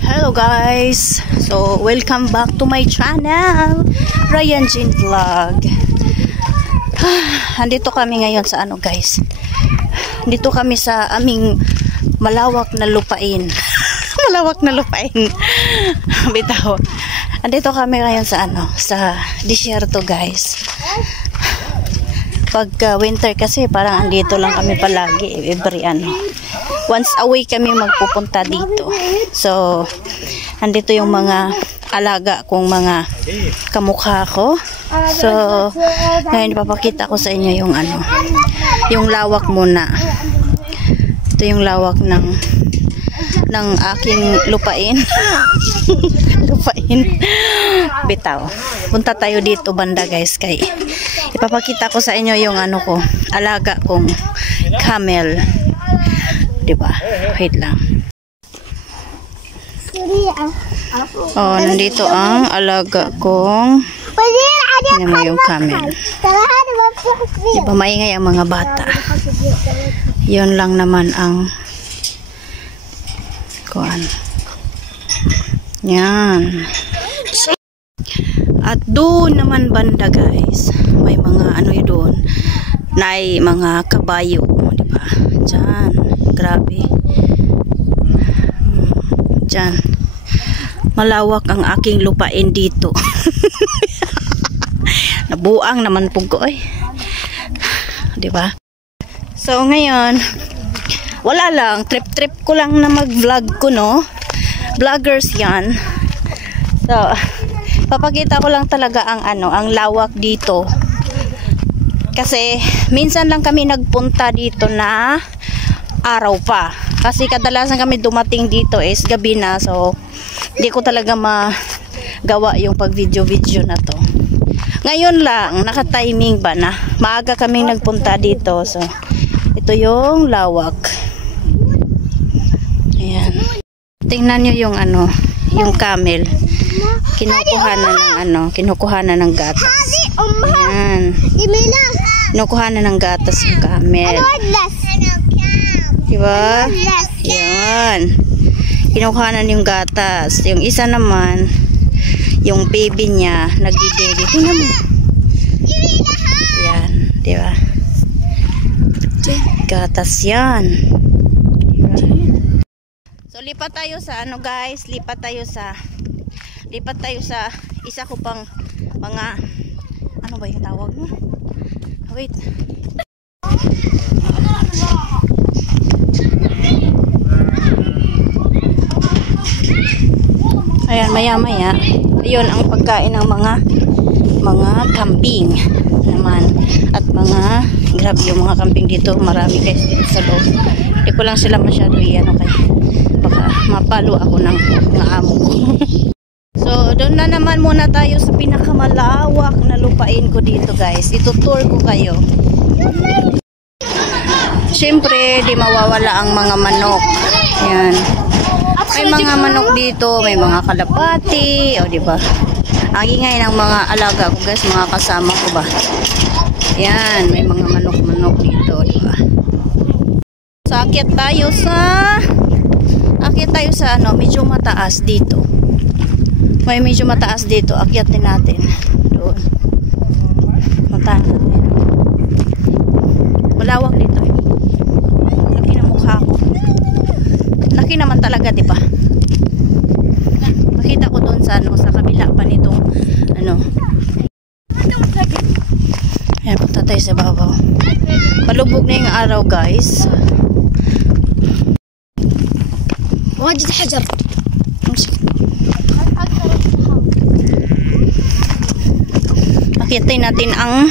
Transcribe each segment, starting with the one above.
Hello guys! So, welcome back to my channel, Ryan Jean Vlog. Andito kami ngayon sa ano guys. Dito kami sa aming malawak na lupain. Malawak na lupain. Bitaw. Andito kami ngayon sa ano, sa disyerto guys. Pag winter kasi parang andito lang kami palagi, every ano. Once a week kami magpupunta dito. So, andito yung mga alaga kong mga kamukha ko. So, ngayon ipapakita ko sa inyo yung ano, yung lawak muna. Ito yung lawak ng aking lupain. Lupain. Bitaw. Punta tayo dito banda guys, kay ipapakita ko sa inyo yung ano ko, alaga kong camel. Diba? Wait lang. Oh, nandito ang alaga kong yan mo yung camel. Diba maingay ang mga bata. Yun lang naman ang kuan. Yan. At doon naman banda guys, may mga ano yun doon, may mga kabayo, diba? Diyan, grabe. Diyan. Malawak ang aking lupain dito. Nabuang naman po ko eh. Diba? So ngayon, wala lang, trip ko lang na mag-vlog ko, no? Vloggers yan. So, papakita ko lang talaga ang ano, ang lawak dito. Kasi minsan lang kami nagpunta dito na araw pa. Kasi kadalasan kami dumating dito is gabi na. So, hindi ko talaga magawa yung pag-video na to. Ngayon lang, naka-timing ba na? Maaga kaming nagpunta dito. So, ito yung lawak. Ayan. Tingnan nyo yung ano, yung camel. Kinukuhanan ng ano, kinukuhanan ng gatas. Ayan. Kinukuhanan ng gatas yung camel. Diba? Yan. Kinukuhanan yung gatas. Yung isa naman, yung baby niya, nagdi-baby. Tingnan mo. Yan. Diba? Gatas yan. So, lipat tayo sa ano guys, lipat tayo sa isa ko pang mga, ano ba yung tawag mo? Wait. Ayan, maya-maya. Ayun ang pagkain ng mga kambing naman. At grabe yung mga kambing dito. Marami guys dito sa loob. Hindi ko lang sila masyado ano kaya baka mapalo ako ng mga amo ko. So, doon na naman muna tayo sa pinakamalawak na lupain ko dito guys. Itutour ko kayo. Siyempre, di mawawala ang mga manok. Ayan. May mga manok dito, may mga kalapati, o di ba? Ang ingay ng mga alaga ko guys, mga kasama ko ba. Ayan, may mga manok-manok dito, di ba? So, akyat tayo sa ano, medyo mataas dito. May medyo mataas dito, akyatin natin. Doon. Mataas natin. Malawak dito eh. Laki ng mukha ko. Laki naman talaga, di ba? Makita ko doon sa ano, sa kabila pa nitong ano. Ayan, punta tayo sa babaw. Palubog na yung araw, guys. Wajid hajar. Makita natin ang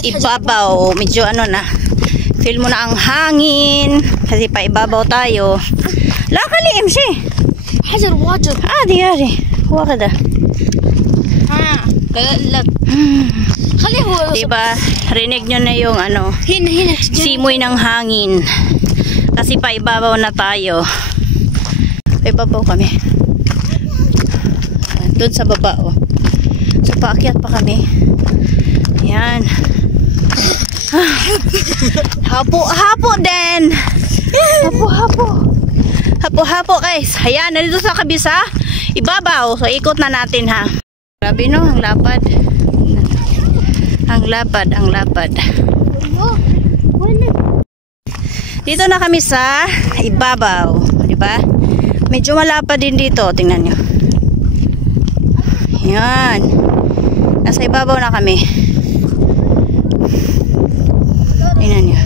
ibabaw. Medyo ano na. Feel mo na ang hangin. Kasi pa ibabaw tayo. لا خليه يمشي حجر واجد عادي عادي هو كده لا خليه هو diba rinig nyo na yung ano simoy ng hangin kasi pa ibabaw na tayo. Ibabaw kami doon sa baba oh. So paakyat pa kami. Yan. Hapo din. Hapo. Hapo-hapo guys. Ayan, nandito sa kabisa. Ibabaw. So, ikot na natin ha. Grabe no, ang lapad. Ang lapad, ang lapad. Dito na kami sa ibabaw. Diba? Medyo malapad din dito. Tingnan nyo. Ayan. Nasa ibabaw na kami. Tingnan nyo.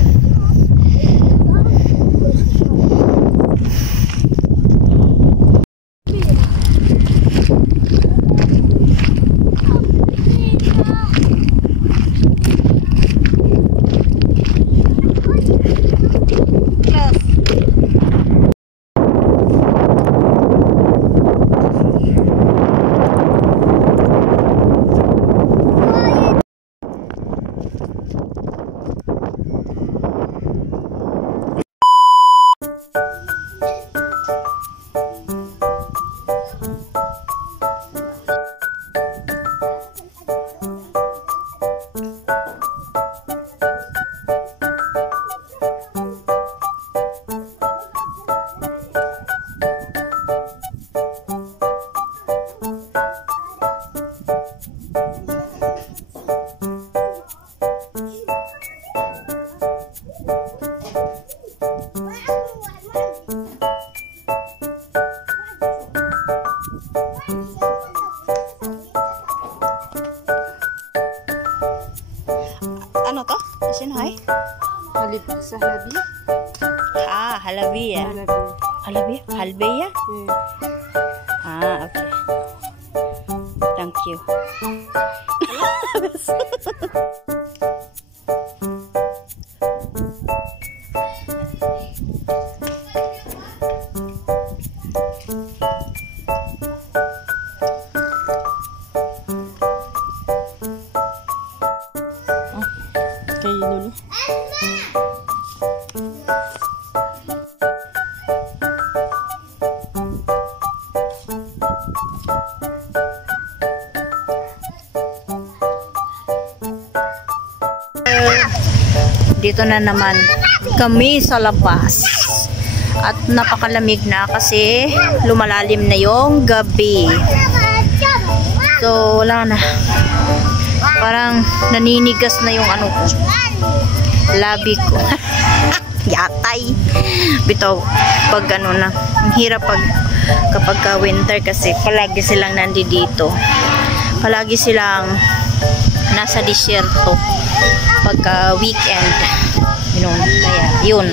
Ano to? Sinhay? Sa halabi? Ah, halabiya. Halabi. Halbeya? Yeah. Ah, okay. Thank you. Kayo dulu. Dito na naman kami sa labas. At napakalamig na kasi lumalalim na yung gabi. So, wala na. Parang naninigas na yung ano ko. Labi ko. Yatay. Bitaw, pag ano na. Ang hirap kapag winter kasi palagi silang nandito. Palagi silang nasa disyerto pagka weekend. Yun. Kaya, yun.